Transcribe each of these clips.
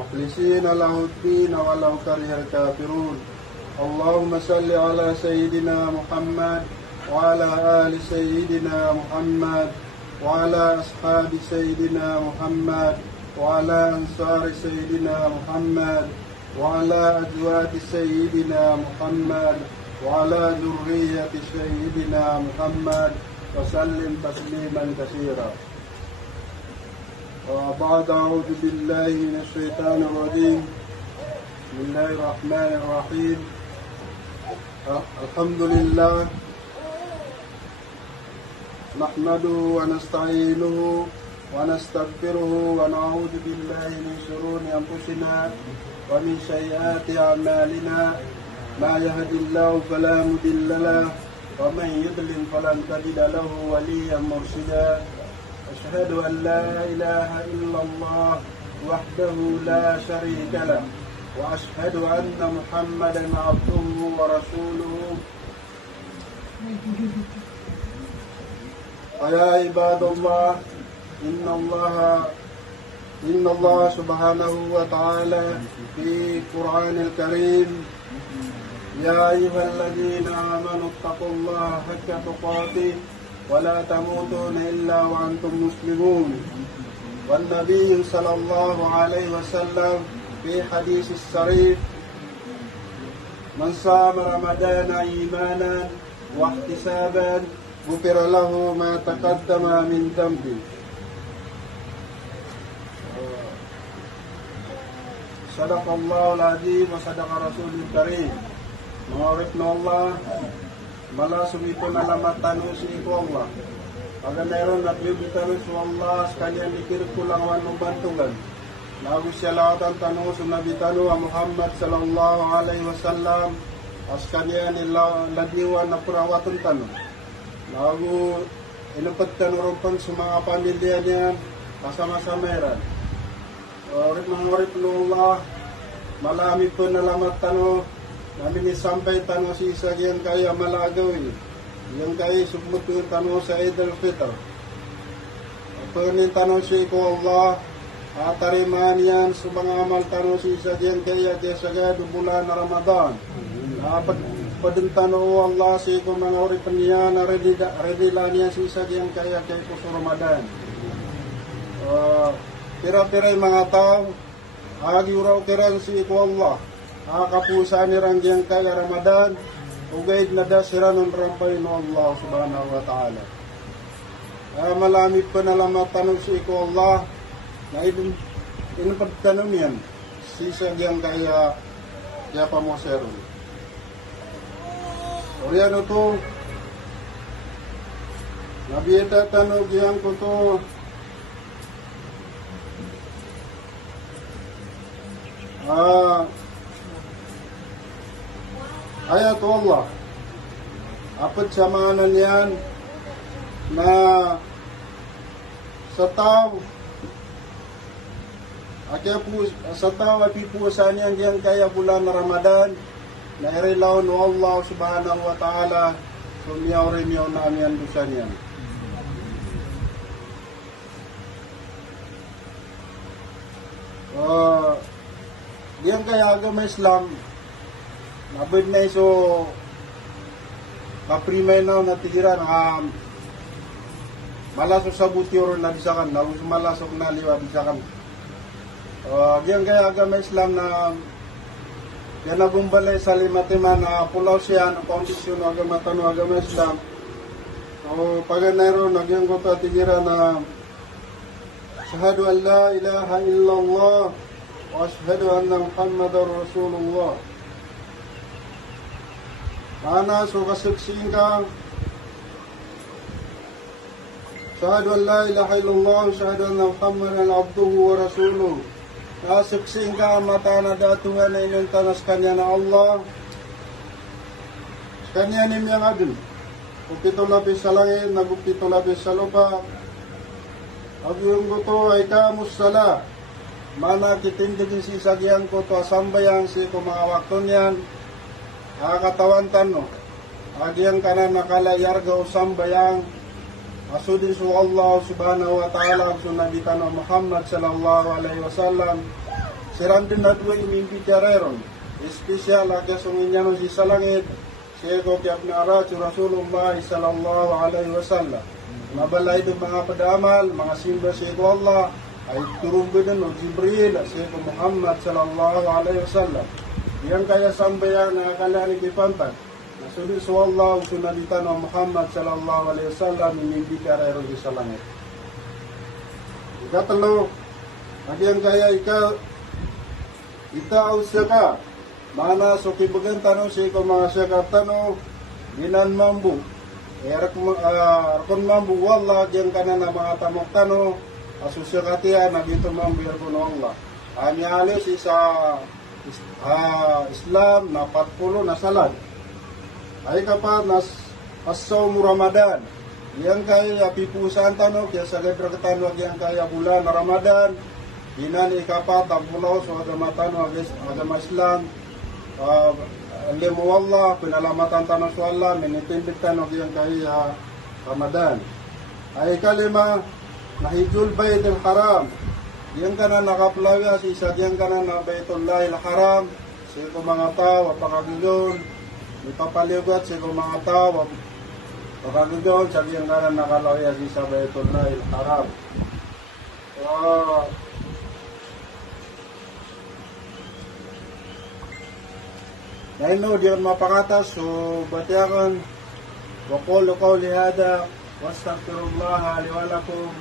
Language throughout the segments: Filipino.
مخلصين له الدين ولو كره الكافرون اللهم صل على سيدنا محمد وعلى آل سيدنا محمد وعلى أصحاب سيدنا محمد وعلى أنصار سيدنا محمد وعلى أزواج سيدنا محمد وعلى ذرية سيدنا محمد وسلم تسليما كثيرا. وبعد أعوذ بالله من الشيطان الرجيم بسم الله الرحمن الرحيم الحمد لله نحمده ونستعينه ونستغفره ونعوذ بالله من شرور أنفسنا ومن سيئات أعمالنا ما يهد الله فلا مضل له ومن يضلل فلن تجد له وليا مرشدا أشهد أن لا إله إلا الله وحده لا شريك له وأشهد أن محمدا عبده ورسوله يا عباد الله إن الله سبحانه وتعالى في القرآن الكريم يا أيها الذين آمنوا اتقوا الله حق تقاته ولا تموتون إلا وأنتم مسلمون. والنبي صلى الله عليه وسلم في حديث الشريف من صام رمضان إيمانا واحتسابا غفر له ما تقدم من ذنبه. صدق الله العظيم وصدق رسول الكريم. Mengawit na Allah, malasum ito na lamatan si ito Allah. Pagka mayroon at bibitarin sa Allah, sekalian dikir kulang wan membantukan. Lagu siya lawatan tanong sa Nabi Tanu Muhammad sallallahu alaihi wasallam, sekalian ladiwan na perawatan tanong. Lagu inapat tanurumpan sa mga pamilya niya, kasama-sama meron. Mengawit na Allah, malami po na lamatan namin isampay tanong si Isagyan kaya malagaw yung kaya submut yung tanong sa Eid al-Fitr. Pagkanin tanong siya ko Allah atariman yan sa mga amal tanong si Isagyan kaya sagad bulan na Ramadan. Padang tanong Allah si ko mga uripan niya na ready lang niya si Isagyan kaya ko sa Ramadan. Pira-pira yung mga tao agi uraw kiran si ko Allah kapusa ni rangyang kaya Ramadan ugaid na dasiran ng rampay no Allah subhanahu wa ta'ala. Malamit pa na lamang tanong si iko Allah na inapagtanong yan sisagyang kaya pamoseron. O yan ito nabiyata tanong yan ko to ayat Allah apat samanan yan na sa tao api pusan yan kaya bulan na Ramadan na irilaw no Allah subhanahu wa ta'ala sumiyaw namin yan dusan yan. Diyan kaya agama Islam nabid na iso kaprimay na natira na malasok sa butyor na bisakan na malasok na liwa bisakan. Diyan kaya agama Islam na yan na bumbalay sa limatima na pulaw siya na kondisyon agama tano agama Islam. Paganero nagyang ko tatira na syahadu an la ilaha illallah wa asyhadu anna Muhammadar Rasulullah. Ana so kasuksin ka syahadu an la ilaha illallah wa syahadu anna Muhammadan abduhu wa rasuluh. Kasuksin ka mata na datuhan na inyong tanas kanya na Allah kanya nimyang adil upito labis sa langit nagupito labis sa lupa agyong guto ay kamusala mana kitindigin si sagyang ko to asambayang si kumawakton yan katawan tanno agyang kanan nakalayar ga usambayang asudin su Allah subhanahu wa ta'ala su Nabi tanno Muhammad sallallahu alaihi wasallam Sirandin na duwa imimpi jareron. Espesyal agya sunginyanon si salangit. Sego kiap na arat Rasulullah sallallahu alaihi wasallam. Mabalay do mga padamal, mga simba sego Allah. Ay turumbinan o Jibril sego Muhammad sallallahu alaihi wasallam. Yang kaya sambayan na akalani kipampan. Nasunod sa Allah, sunaditan ng Muhammad sallallahu alaihi wasallam, imimpi jareron si salangit. Ikatalo, yang kaya itaw siya ka. Mana so kibagan tanong siya ko mga siya ka tanong binan mambu. Rakon mambu wala yang kana na mga tamok tanong aso siya ka tiya nagito mambu yakon Allah. Anyali si sa Islam na 40 na salad. Ay kapat nas asaw mo Ramadan. Yang kaya pipusan tanong kaya sa lebra katanong yang kaya bulan na Ramadan. Inan ikapat abulaw sa agama Islam. Alimu Allah, pinalamatan tanong sa Allah, minitindig tanong yang kaya Ramadan. Ay kalima, nahijul bayt al-haram. Yang kana nakaplawya si isa yang kana na baytullah al-haram. Siya ko mga tao, pagkagulyon. Ipapaligot siya ko mga tao, pagkagulyon. Siya yang kana nakalawya si isa baytullah al-haram. Dahil no, diyan mapakatas, so batiyakan, waqulu qawli hada, wastaghfirullaha li wa lakum,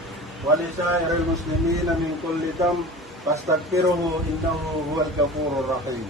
wa li sa'iril muslimina min kulli dam, fastaghfiruhu innahu huwal ghafurur rahim.